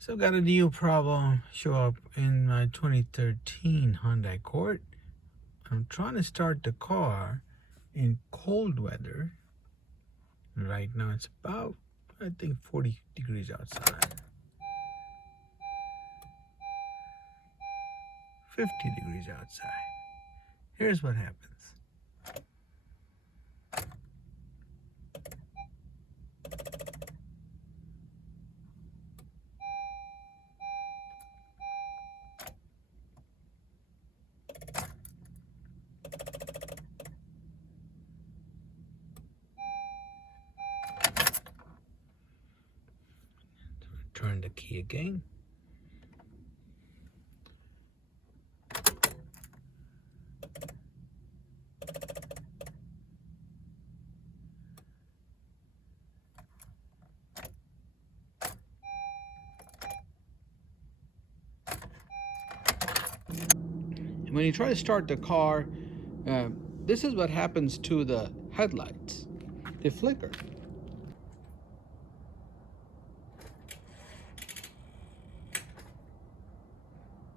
So got a new problem show up in my 2013 Hyundai Accord. I'm trying to start the car in cold weather. Right now it's about, I think, 40 degrees outside. 50 degrees outside. Here's what happens. Turn the key again. When you try to start the car, this is what happens to the headlights. They flicker.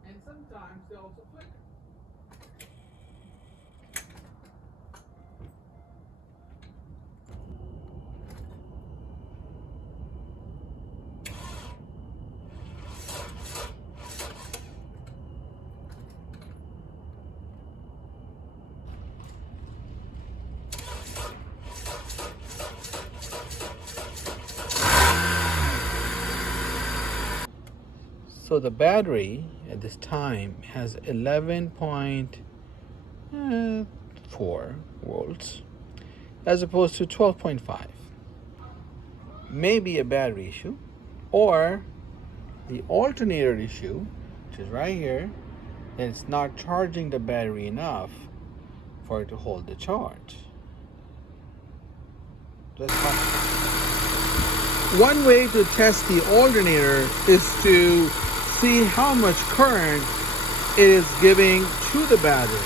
And sometimes they also flicker. So the battery at this time has 11.4 volts as opposed to 12.5. Maybe a battery issue or the alternator issue, which is right here, that it's not charging the battery enough for it to hold the charge. One way to test the alternator is to see how much current it is giving to the battery.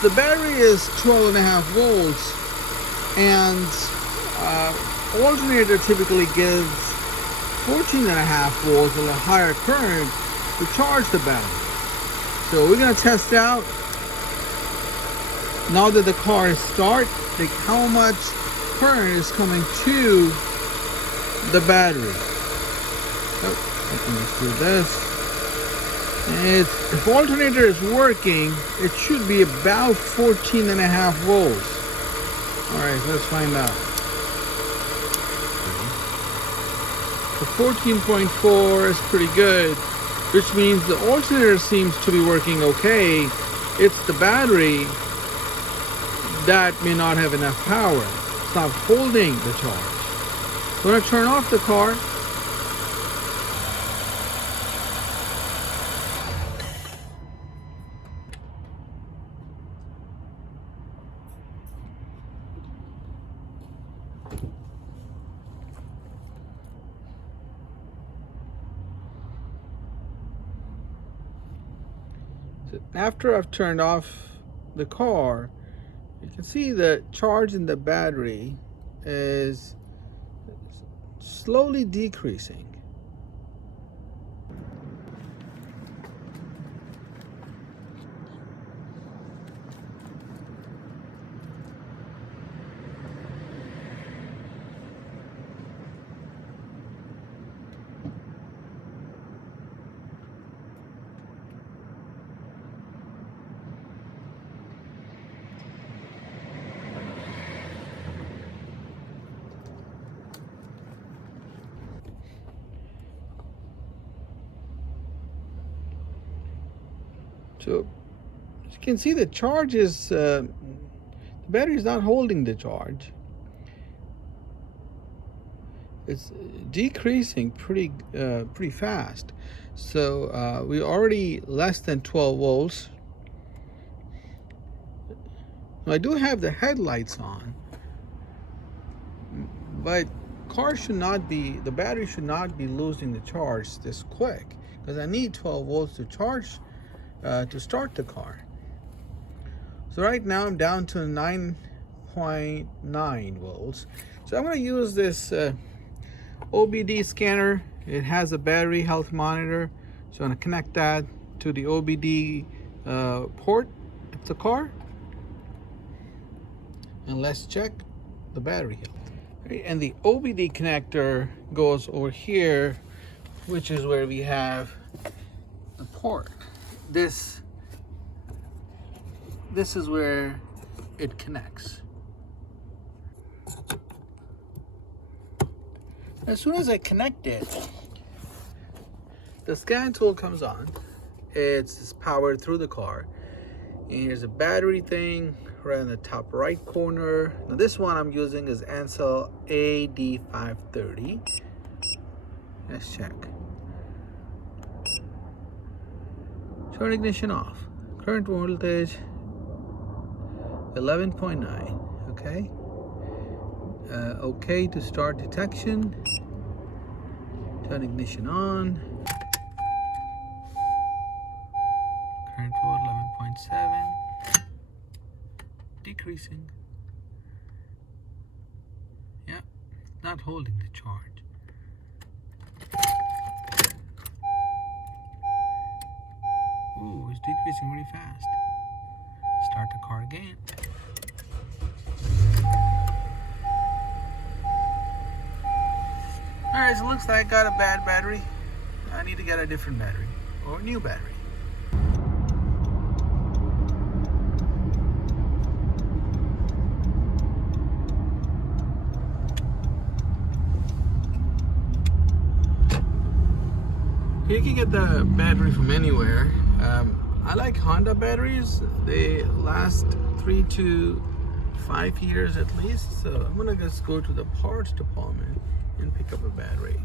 The battery is 12.5 volts and alternator typically gives 14.5 volts with a higher current to charge the battery. So we're going to test out, now that the car is started, like how much current is coming to the battery. So I can just do this. If alternator is working, it should be about 14.5 volts. Alright, let's find out. So 14.4 is pretty good, which means the alternator seems to be working okay. It's the battery that may not have enough power. It's not holding the charge. I'm going to turn off the car. So after I've turned off the car, you can see the charge in the battery is slowly decreasing. So as you can see, the charge is the battery is not holding the charge. It's decreasing pretty fast. So we're already less than 12 volts. I do have the headlights on, but the battery should not be losing the charge this quick, because I need 12 volts to charge to start the car. So right now I'm down to 9.9 volts. So I'm going to use this OBDII scanner It has a battery health monitor, so I'm going to connect that to the OBD port of the car, and let's check the battery health. And the OBD connector goes over here, which is where we have the port. This is where it connects. As soon as I connect it, the scan tool comes on. It's powered through the car. And here's a battery thing right in the top right corner. Now this one I'm using is Ancel AD530. Let's check. Turn ignition off. Current voltage 11.9. Okay. Okay to start detection. Turn ignition on. Current volt 11.7. Decreasing. Yeah, not holding the charge. Ooh, it's decreasing really fast. Start the car again. Alright, so it looks like I got a bad battery. I need to get a different battery or a new battery. You can get the battery from anywhere. I like Honda batteries. They last 3 to 5 years at least. So I'm gonna just go to the parts department and pick up a battery.